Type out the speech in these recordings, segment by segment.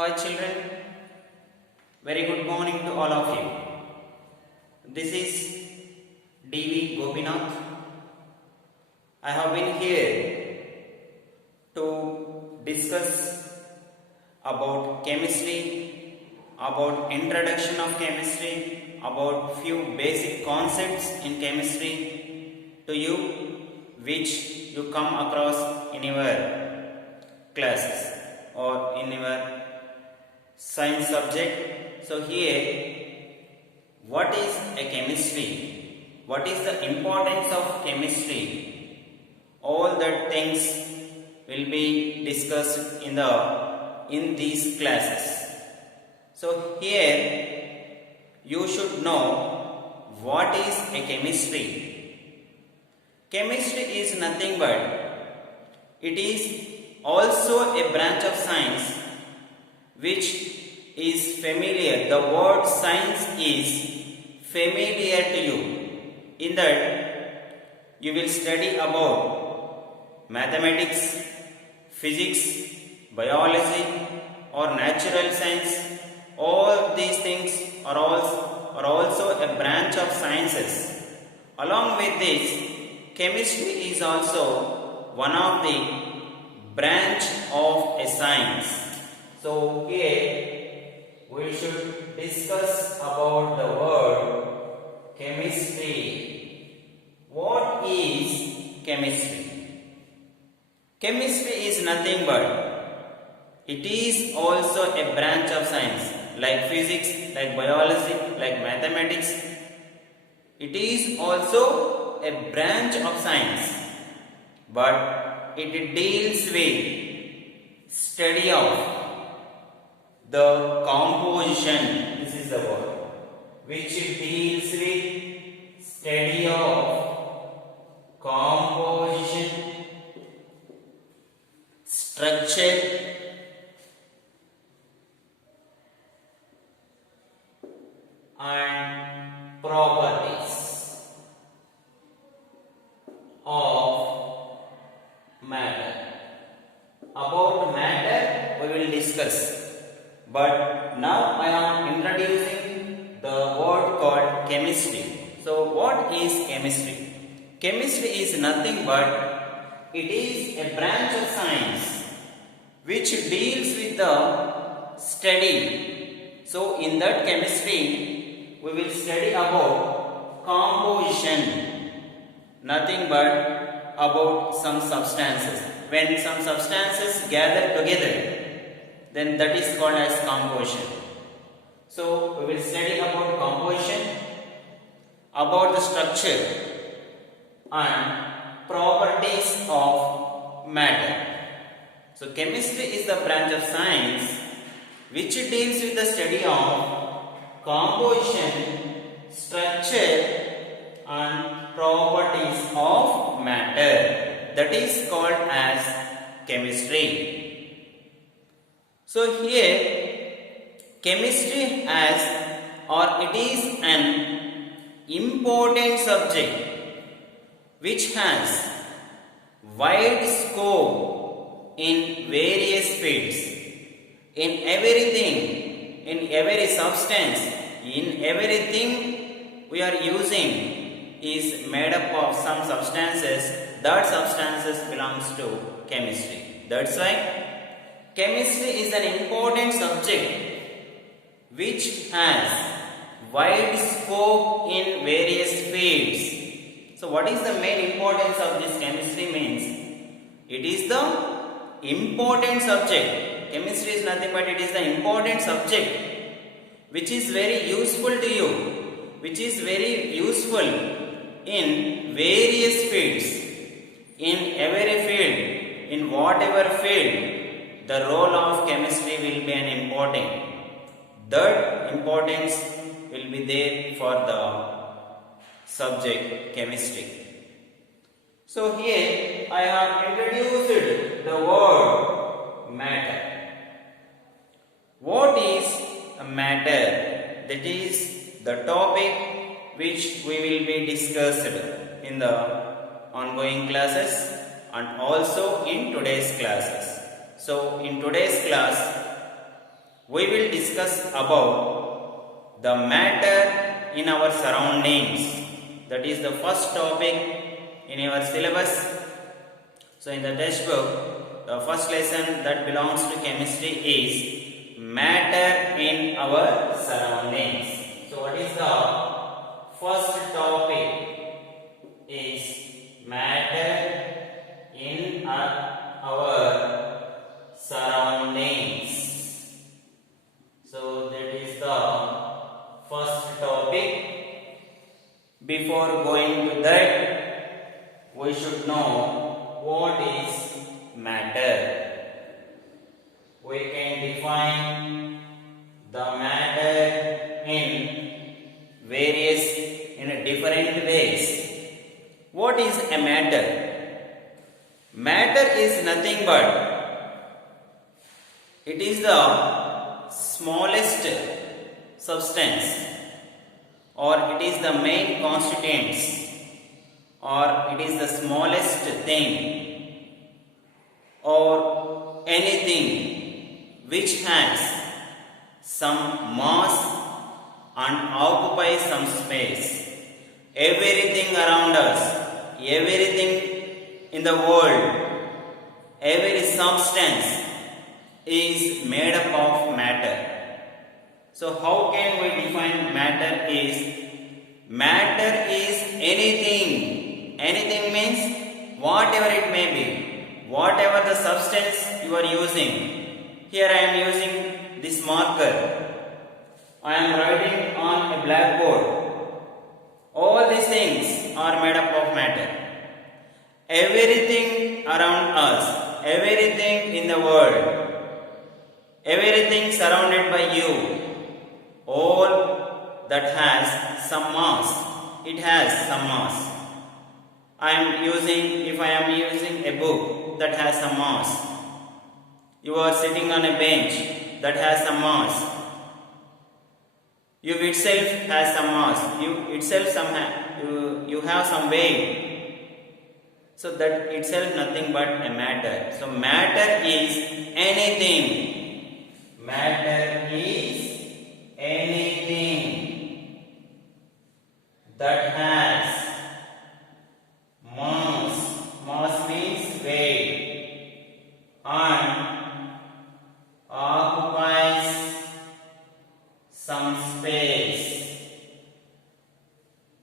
Hi children, very good morning to all of you. This is D.V. Gopinath. I have been here to discuss about chemistry, about introduction of chemistry, about few basic concepts in chemistry to you which you come across in your classes or in your science subject. So here, what is a chemistry? What is the importance of chemistry? All that things will be discussed in these classes. So here you should know what is a chemistry. Chemistry is nothing but it is also a branch of science which is familiar. The word science is familiar to you. In that you will study about mathematics, physics, biology or natural science. All these things are also a branch of sciences. Along with this, chemistry is also one of the branch of a science. So here we should discuss about the word chemistry. What is chemistry? Chemistry is nothing but it is also a branch of science like physics, like biology, like mathematics. It is also a branch of science, but it deals with study of the composition. This is the word which deals with study of composition, structure and properties of matter. About matter we will discuss, but now I am introducing the word called chemistry. So what is chemistry? Chemistry is nothing but it is a branch of science which deals with the study. So in that chemistry we will study about composition, nothing but about some substances. When some substances gather together, then that is called as composition. So we will study about composition, about the structure and properties of matter. So chemistry is the branch of science which deals with the study of composition, structure and properties of matter. That is called as chemistry. So here chemistry it is an important subject which has wide scope in various fields. In everything, in every substance, in everything we are using is made up of some substances. That substances belongs to chemistry. That's why chemistry is an important subject which has wide scope in various fields. So what is the main importance of this chemistry means? It is the important subject. Chemistry is nothing but it is the important subject which is very useful to you, which is very useful in various fields. In every field, in whatever field, the role of chemistry will be an important. That importance will be there for the subject chemistry. So here I have introduced the word matter. What is a matter? That is the topic which we will be discussed in the ongoing classes and also in today's classes. So in today's class we will discuss about the matter in our surroundings. That is the first topic in your syllabus. So in the textbook, the first lesson that belongs to chemistry is matter in our surroundings. So what is the first topic? Is matter in our surroundings. So that is the first topic. Before going to that, we should know what is matter. We can define the matter in different ways. What is a matter? Matter is nothing but it is the smallest substance, or it is the main constituents, or it is the smallest thing, or anything which has some mass and occupies some space. Everything around us, everything in the world, every substance is made up of matter. So how can we define matter? Matter is anything. Anything means whatever it may be, whatever the substance you are using. Here I am using this marker. I am writing on a blackboard. All these things are made up of matter. Everything around us, everything in the world, everything surrounded by you, all that has some mass. It has some mass. If I am using a book that has some mass. You are sitting on a bench that has some mass. You itself has some mass. You have some weight. So that itself nothing but a matter. So matter is anything. Matter is anything that has mass. Mass means weight and occupies some space.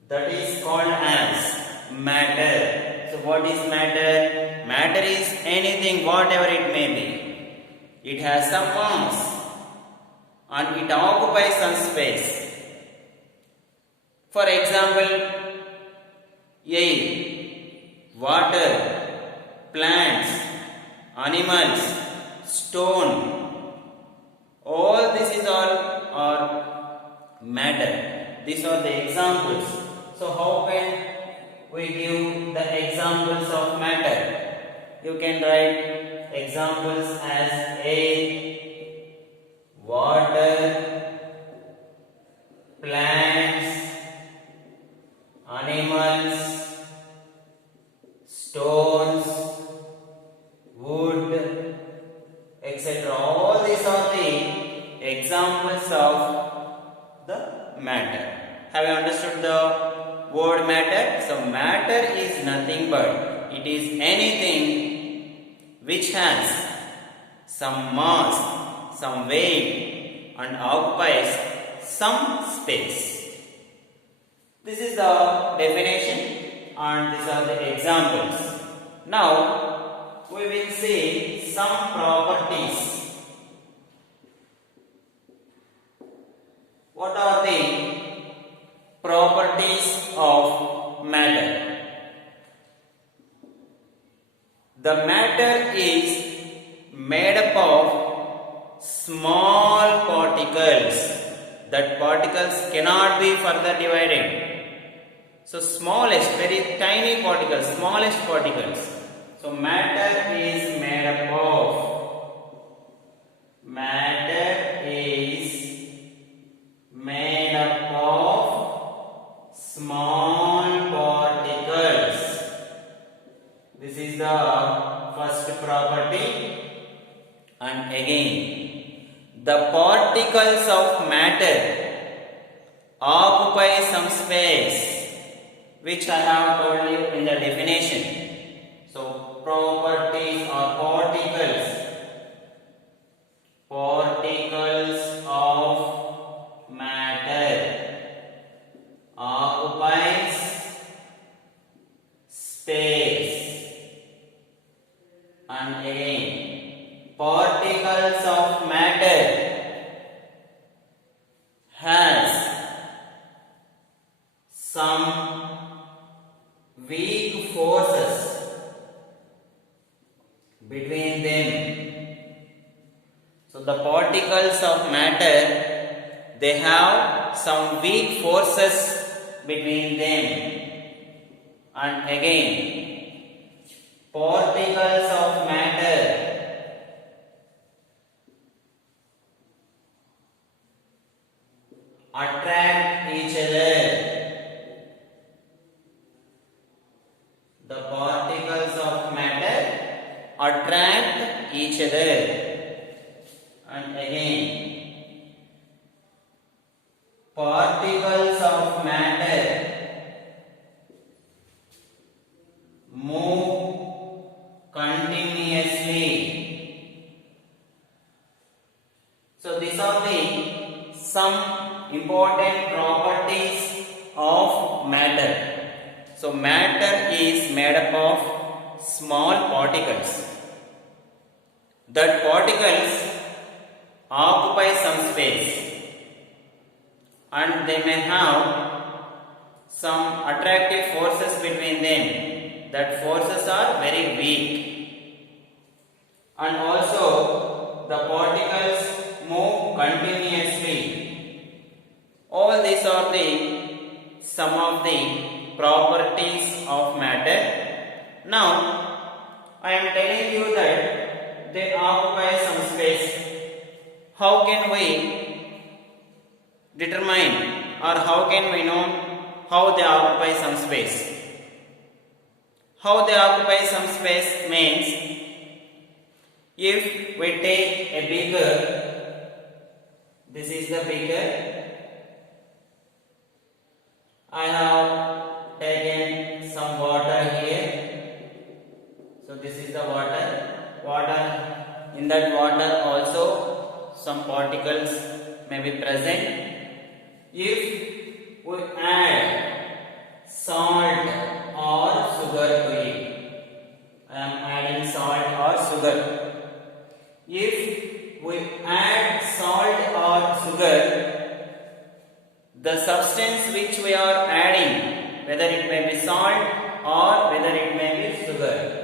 That is called as matter. So what is matter? Matter is anything, whatever it may be. It has some mass and it occupies some space. For example, air, water, plants, animals, stone. All this is all are matter. These are the examples. So how can we give the examples of matter? You can write examples as air, water, plants, animals, stones, wood, etc. All these are the examples of the matter. Have you understood the word matter? So matter is nothing but it is anything which has some mass, some weight and occupies some space. This is the definition and these are the examples. Now we will see some properties. What are the properties of matter? The matter is made up of small particles. That particles cannot be further divided. So smallest, very tiny particles, smallest particles. So matter is made up of. Matter is made up of small particles. This is the first property. And again, the particles of matter occupy some space, which I have told you in the definition. So properties or particles of matter occupies space. And again, particles of matter has some weak forces between them. So the particles of matter, they have some weak forces between them. And again, particles of matter attract each other. The particles of matter attract each other. And again, particles of matter move continuously. So these are the some important properties of matter. So matter is made up of small particles. That particles occupy some space, and they may have some attractive forces between them. That forces are very weak. And also the particles move continuously. All these are the some of the properties of matter. Now I am telling you that they occupy some space. How can we determine, or how can we know how they occupy some space? How they occupy some space means, if we take a beaker, this is the beaker, I have taken some water here. So this is the water. In that water also some particles may be present. If we add salt or sugar to it, I am adding salt or sugar. If we add salt or sugar, the substance which we are adding, whether it may be salt or whether it may be sugar,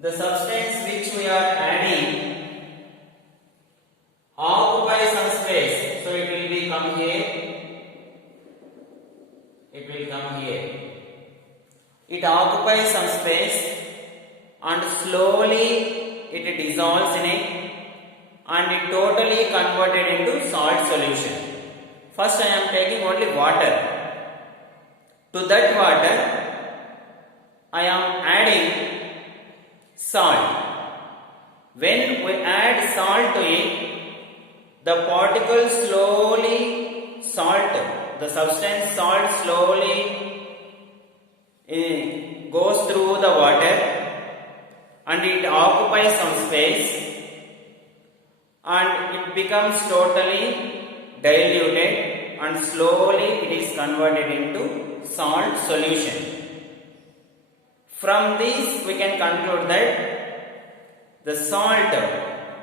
the substance which we are adding occupies some space. So it will be come here, it will come here. It occupies some space and slowly it dissolves in it and it totally converted into salt solution. First I am taking only water. To that water I am adding salt. When we add salt to it, the particles slowly the substance salt slowly goes through the water and it occupies some space and it becomes totally diluted and slowly it is converted into salt solution. From this we can conclude that the salt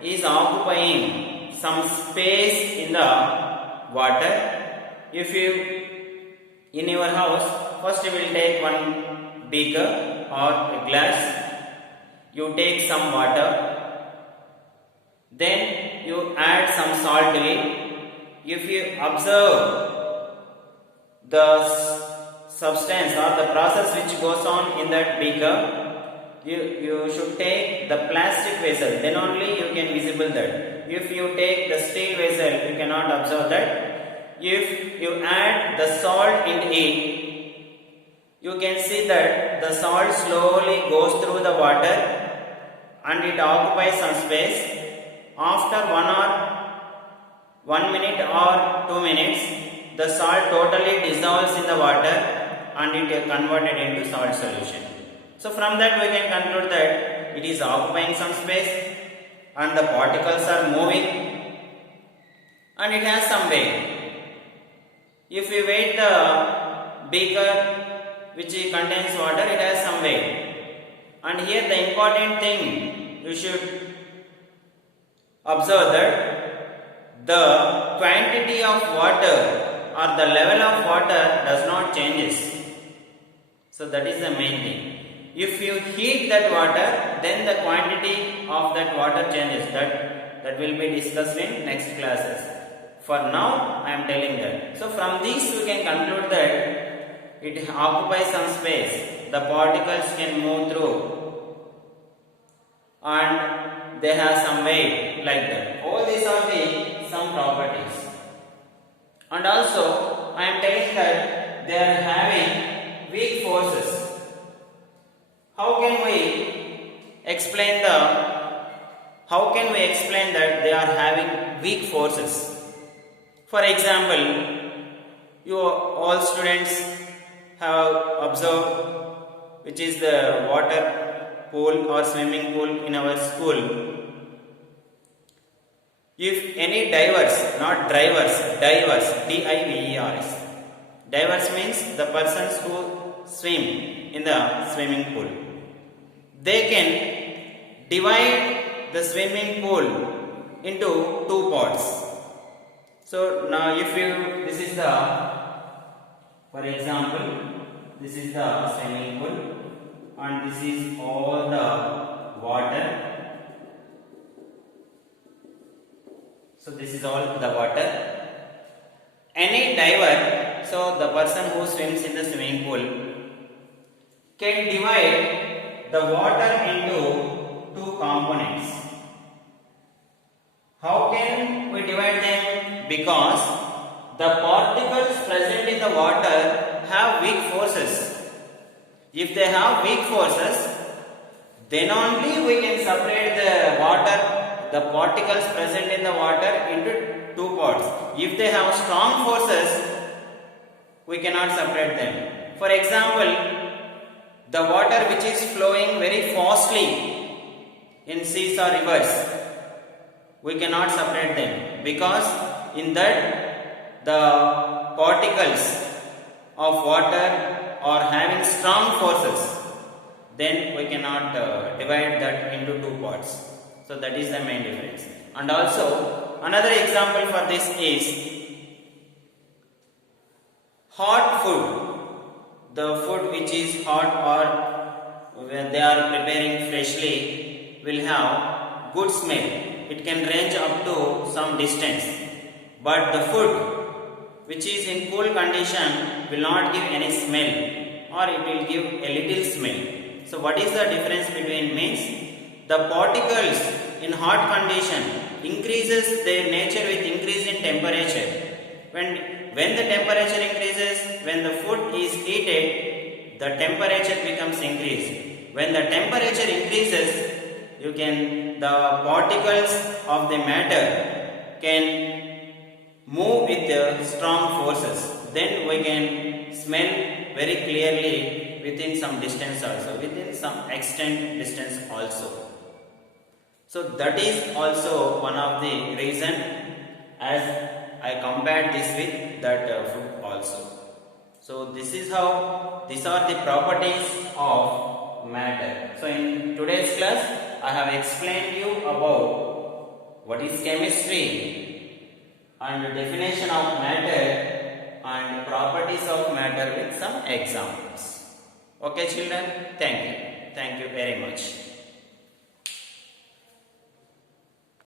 is occupying some space in the water. If you in your house, first you will take one beaker or a glass, you take some water, then you add some salt to it. If you observe the substance or the process which goes on in that beaker, you should take the plastic vessel, then only you can visible that. If you take the steel vessel, you cannot observe that. If you add the salt in it, you can see that the salt slowly goes through the water and it occupies some space. After 1 or 1 minute or 2 minutes, the salt totally dissolves in the water and it is converted into salt solution. So from that we can conclude that it is occupying some space and the particles are moving and it has some weight. If we weight the beaker which contains water, it has some weight. And here the important thing you should observe that the quantity of water or the level of water does not changes. So that is the main thing. If you heat that water, then the quantity of that water changes. That will be discussed in next classes. For now, I am telling that. So from this we can conclude that it occupies some space. The particles can move through and they have some weight like that. All these are the some properties. And also I am telling that they are having weak forces. How can we explain that they are having weak forces? For example, you all students have observed which is the water pool or swimming pool in our school. If any divers, not drivers, divers, D-I-V-E-R-S. Divers means the persons who swim in the swimming pool. They can divide the swimming pool into two parts. So now this is the, for example, this is the swimming pool and this is all the water. So this is all the water. Any diver, so the person who swims in the swimming pool, can divide the water into two components. How can we divide them? Because the particles present in the water have weak forces. If they have weak forces, then only we can separate the particles present in the water into two parts. If they have strong forces, we cannot separate them. For example, the water which is flowing very fastly in seas or rivers, we cannot separate them because in that the particles of water are having strong forces. Then we cannot divide that into two parts. So that is the main difference. And also another example for this is hot food. The food which is hot or when they are preparing freshly will have good smell. It can range up to some distance. But the food which is in cool condition will not give any smell or it will give a little smell. So what is the difference between means? The particles in hot condition increases their nature with increase in temperature. When the temperature increases, when the food is heated, the temperature becomes increased. When the temperature increases, the particles of the matter can move with strong forces. Then we can smell very clearly within some distance also, within some extent distance also. So that is also one of the reason as I compared this with that food also. So these are the properties of matter. So in today's class I have explained you about what is chemistry and the definition of matter and properties of matter with some examples. Okay children, thank you very much.